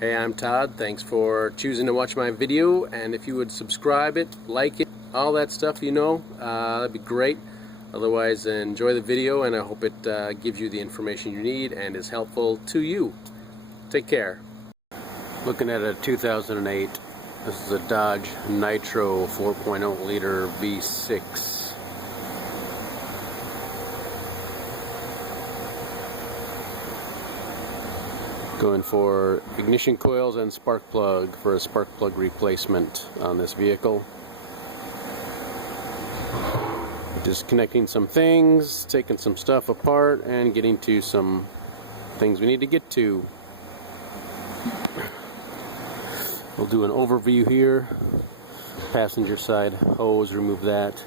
Hey, I'm Todd. Thanks for choosing to watch my video, and if you would subscribe it, like it, all that stuff, that'd be great. Otherwise, enjoy the video, and I hope it gives you the information you need and is helpful to you. Take care. Looking at a 2008, this is a Dodge Nitro 4.0 liter V6. Going for ignition coils and spark plug for a spark plug replacement on this vehicle. Just connecting some things, taking some stuff apart, and getting to some things we need to get to. We'll do an overview here. Passenger side hose, remove that.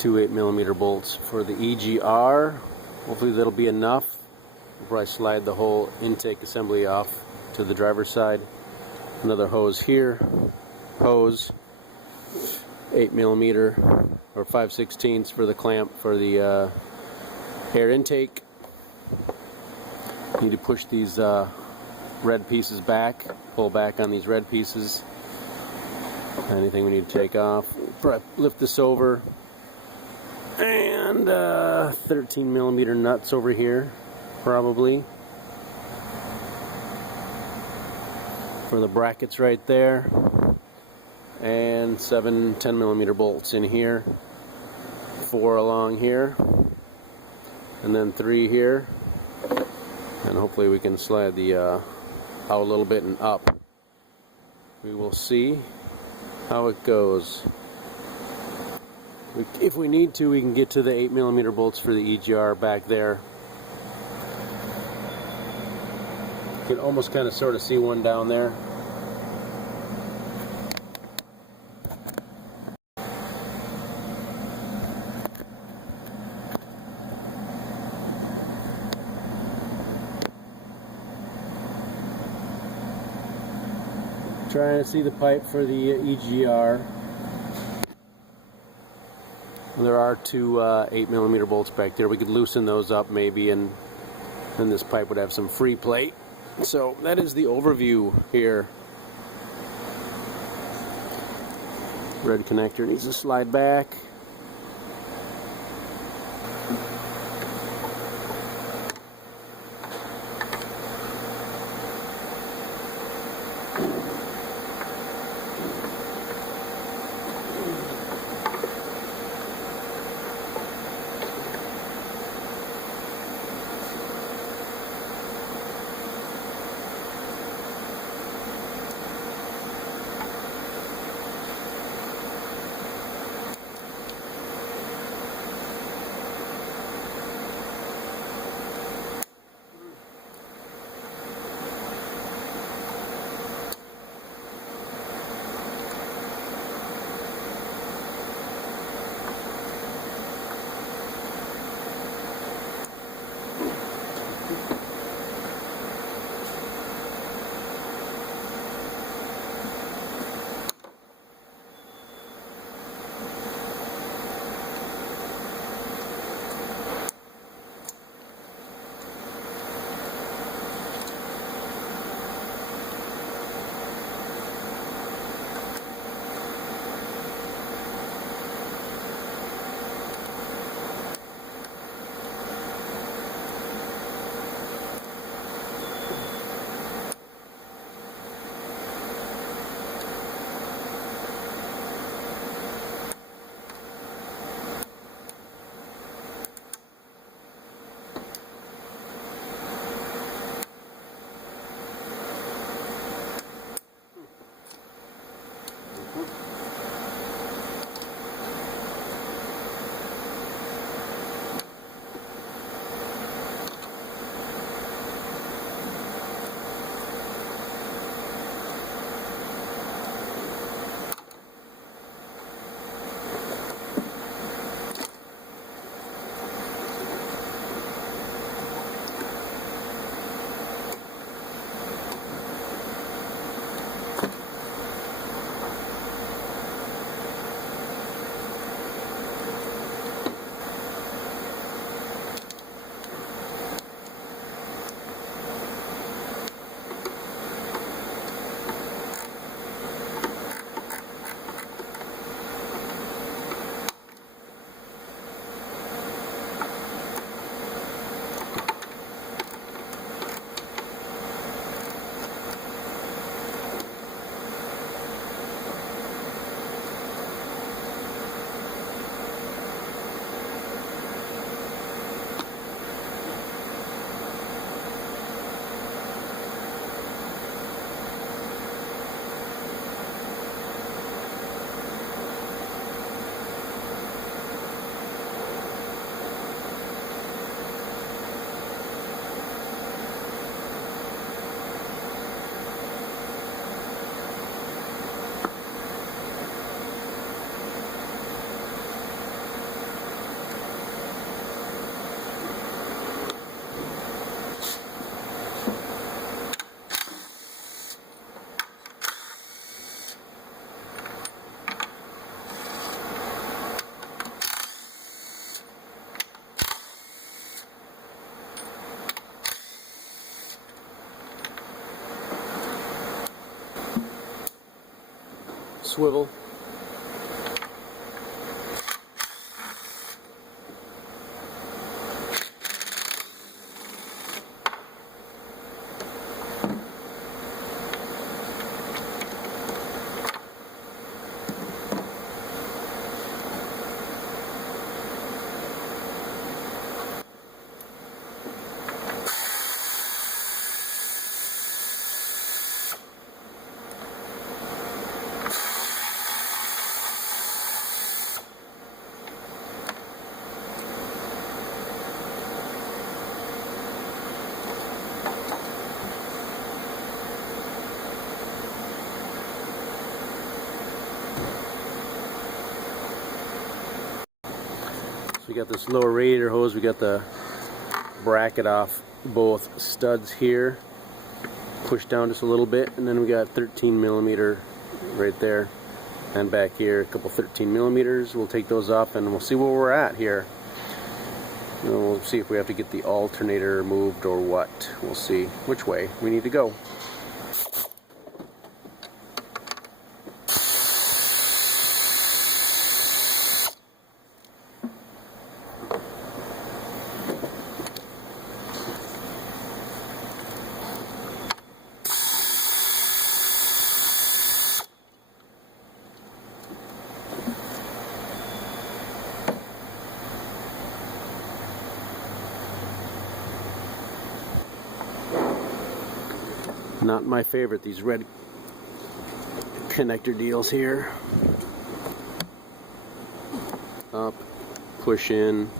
2 8mm bolts for the EGR. Hopefully that'll be enough. We'll probably slide the whole intake assembly off to the driver's side. Another hose here. Hose, 8mm or 5/16 for the clamp for the air intake. Need to push these red pieces back, pull back on these red pieces. Anything we need to take off. Lift this over. And 13mm nuts over here, probably. For the brackets right there. And 7 10mm bolts in here. 4 along here. And then 3 here. And hopefully we can slide the out a little bit and up. We will see how it goes. If we need to, we can get to the 8mm bolts for the EGR back there. You can almost kind of sort of see one down there. Trying to see the pipe for the EGR. There are 2 8mm bolts back there. We could loosen those up maybe, and then this pipe would have some free plate. So that is the overview here. Red connector needs to slide back. swivel. So we got this lower radiator hose, we got the bracket off both studs here, pushed down just a little bit, and then we got 13 millimeter right there, and back here a couple 13 millimeters. We'll take those off and we'll see where we're at here. And we'll see if we have to get the alternator moved or what. We'll see which way we need to go. Not my favorite, these red connector deals here. Up, push in,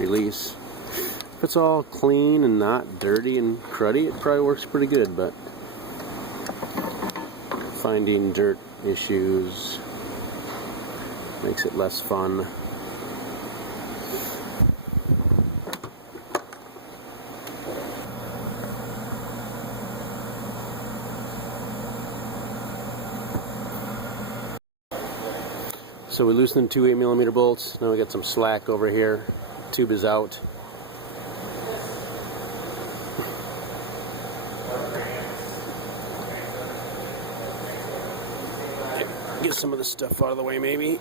release. If it's all clean and not dirty and cruddy, it probably works pretty good, but finding dirt issues makes it less fun. So we loosened 2 8mm bolts. Now we got some slack over here. Tube is out. Get some of this stuff out of the way, maybe.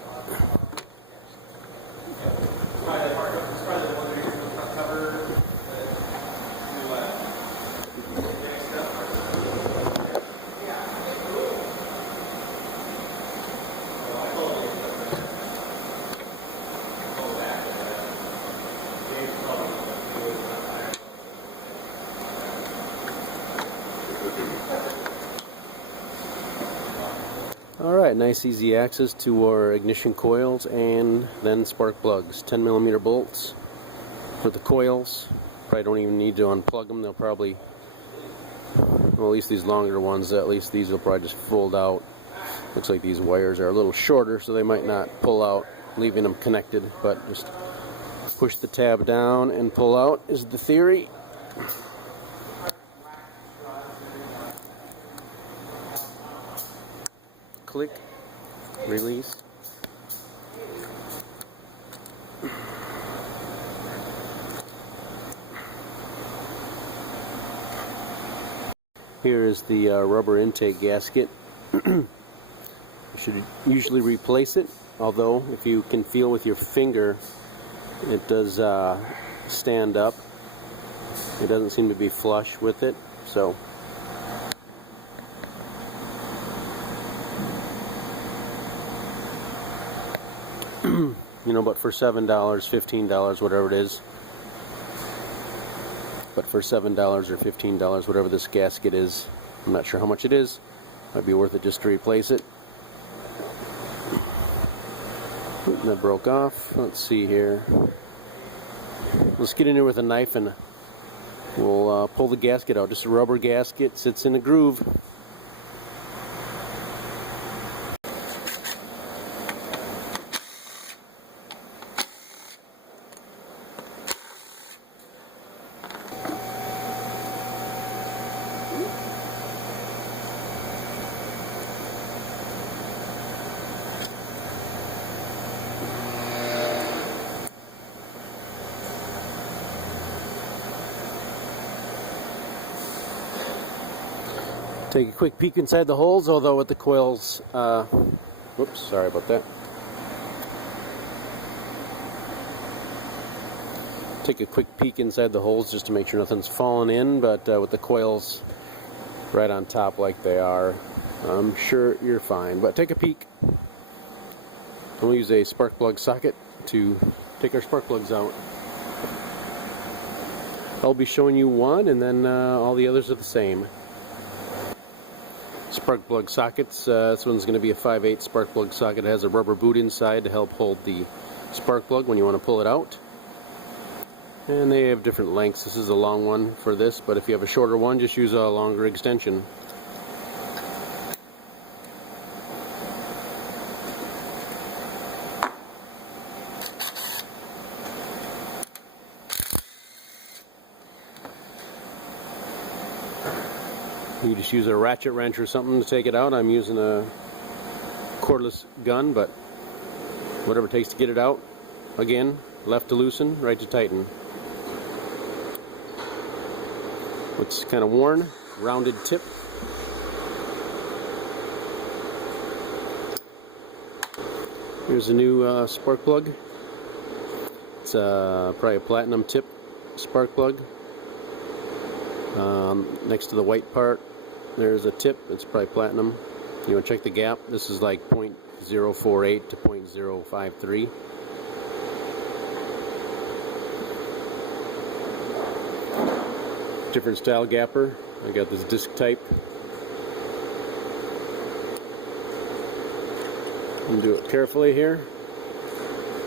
Alright, nice easy access to our ignition coils and then spark plugs. 10mm bolts for the coils. Probably don't even need to unplug them. They'll probably, well, at least these longer ones, at least these will probably just fold out. Looks like these wires are a little shorter, so they might not pull out, leaving them connected, but just push the tab down and pull out is the theory. Click, release. Here is the rubber intake gasket. You should usually replace it, although if you can feel with your finger, it does stand up. It doesn't seem to be flush with it, so you know, but for $7, $15, whatever it is, but for $7 or $15, whatever this gasket is, I'm not sure how much it is, might be worth it just to replace it. That broke off. Let's see here. Let's get in here with a knife and we'll pull the gasket out. Just a rubber gasket, sits in a groove. Take a quick peek inside the holes, although with the coils Whoops, sorry about that. Take a quick peek inside the holes just to make sure nothing's fallen in, but with the coils right on top like they are, I'm sure you're fine. But take a peek. We'll use a spark plug socket to take our spark plugs out. I'll be showing you one, and then all the others are the same. Spark plug sockets. This one's going to be a 5/8 spark plug socket. It has a rubber boot inside to help hold the spark plug when you want to pull it out. And they have different lengths. This is a long one for this, but if you have a shorter one, just use a longer extension. You just use a ratchet wrench or something to take it out. I'm using a cordless gun, but whatever it takes to get it out. Again, left to loosen, right to tighten. Looks kind of worn, rounded tip. Here's a new spark plug. It's probably a platinum tip spark plug. Next to the white part, there's a tip. It's probably platinum. You want to check the gap. This is like 0.048 to 0.053. Different style gapper. I got this disc type. And do it carefully here.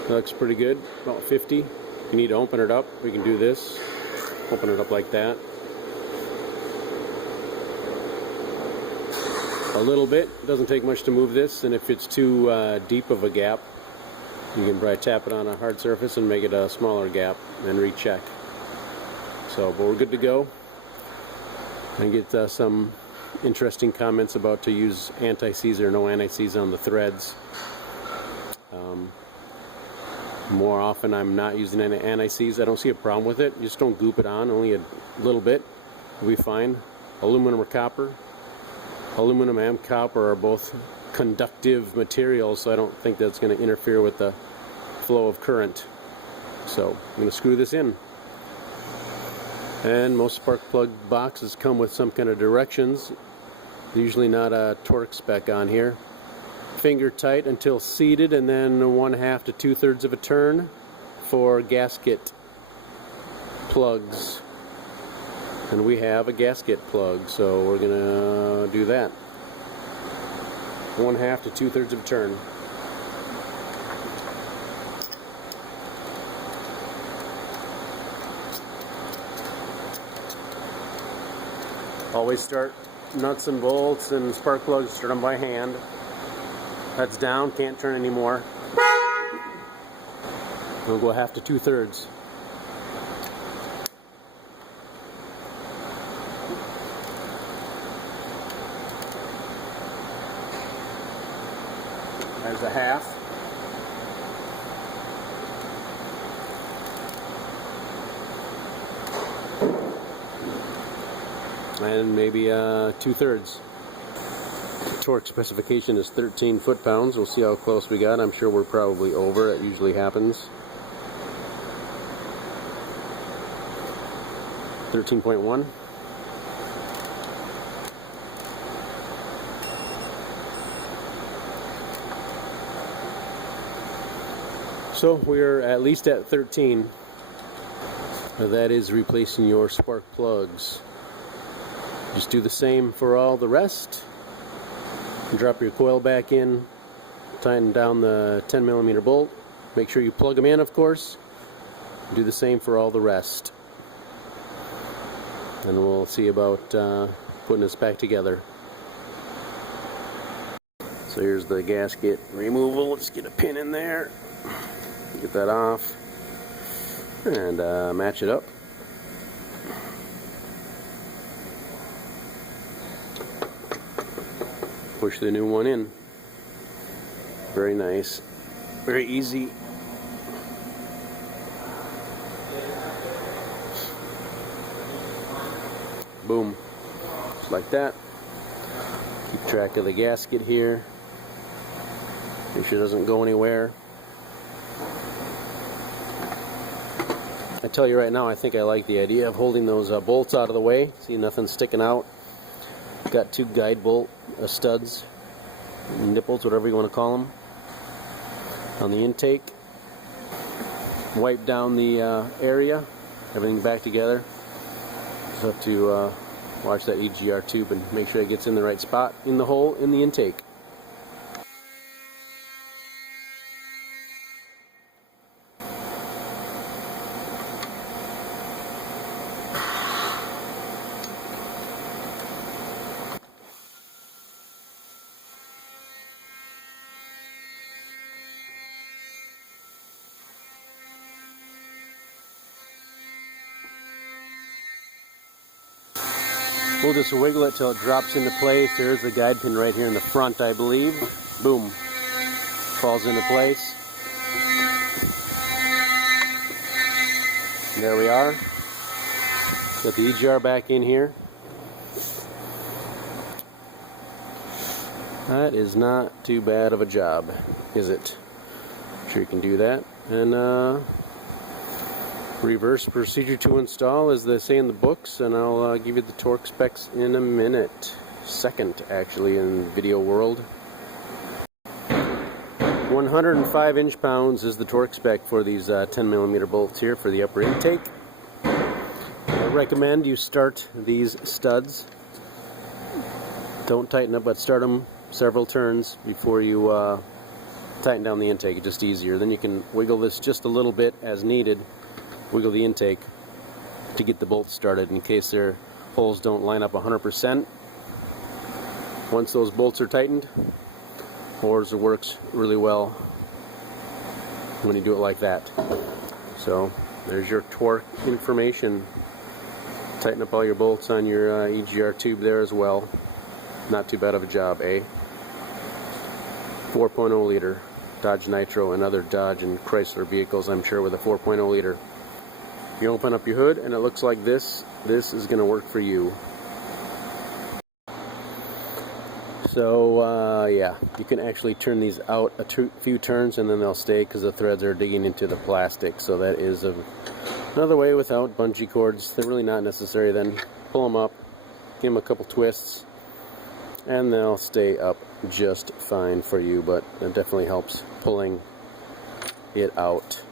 That looks pretty good. About 50. You need to open it up. We can do this. Open it up like that. A little bit. It doesn't take much to move this, and if it's too deep of a gap, you can probably tap it on a hard surface and make it a smaller gap and recheck. So, but we're good to go. I get some interesting comments about to use anti-seize or no anti-seize on the threads. More often I'm not using any anti-seize. I don't see a problem with it. You just don't goop it on, only a little bit. It'll be fine. Aluminum or copper. Aluminum and copper are both conductive materials, so I don't think that's going to interfere with the flow of current. So I'm going to screw this in. And most spark plug boxes come with some kind of directions. Usually not a torque spec on here. Finger tight until seated, and then 1/2 to 2/3 of a turn for gasket plugs. And we have a gasket plug, so we're gonna do that. 1/2 to 2/3 of a turn. Always start nuts and bolts and spark plugs, start them by hand. That's down, can't turn anymore. We'll go 1/2 to 2/3. There's a 1/2. And maybe 2/3. Torque specification is 13 foot-pounds. We'll see how close we got. I'm sure we're probably over. It usually happens. 13.1. So we're at least at 13. That is replacing your spark plugs. Just do the same for all the rest. Drop your coil back in, tighten down the 10mm bolt. Make sure you plug them in, of course. Do the same for all the rest. And we'll see about putting this back together. So here's the gasket removal. Let's get a pin in there. Get that off. And match it up. Push the new one in. Very nice. Very easy. Boom. Just like that. Keep track of the gasket here. Make sure it doesn't go anywhere. I tell you right now, I think I like the idea of holding those bolts out of the way. See, nothing sticking out. Got two guide bolt studs, nipples, whatever you want to call them, on the intake. Wipe down the area, everything back together. Just have to watch that EGR tube and make sure it gets in the right spot in the hole in the intake. We'll just wiggle it till it drops into place. There's the guide pin right here in the front, I believe. Boom. Falls into place. There we are. Got the EGR back in here. That is not too bad of a job, is it? I'm sure you can do that. And reverse procedure to install, as they say in the books, and I'll give you the torque specs in a minute. Second, actually, in video world. 105 inch-pounds is the torque spec for these 10mm bolts here for the upper intake. I recommend you start these studs. Don't tighten up, but start them several turns before you tighten down the intake. It's just easier. Then you can wiggle this just a little bit as needed. Wiggle the intake to get the bolts started in case their holes don't line up 100%. Once those bolts are tightened, it works really well when you do it like that. So there's your torque information. Tighten up all your bolts on your EGR tube there as well. Not too bad of a job, eh? 4.0 liter Dodge Nitro and other Dodge and Chrysler vehicles, I'm sure, with a 4.0 liter. You open up your hood and it looks like this. This is going to work for you. So yeah, you can actually turn these out a few turns and then they'll stay because the threads are digging into the plastic. So that is another way without bungee cords. They're really not necessary. Then pull them up, give them a couple twists, and they'll stay up just fine for you. But it definitely helps pulling it out.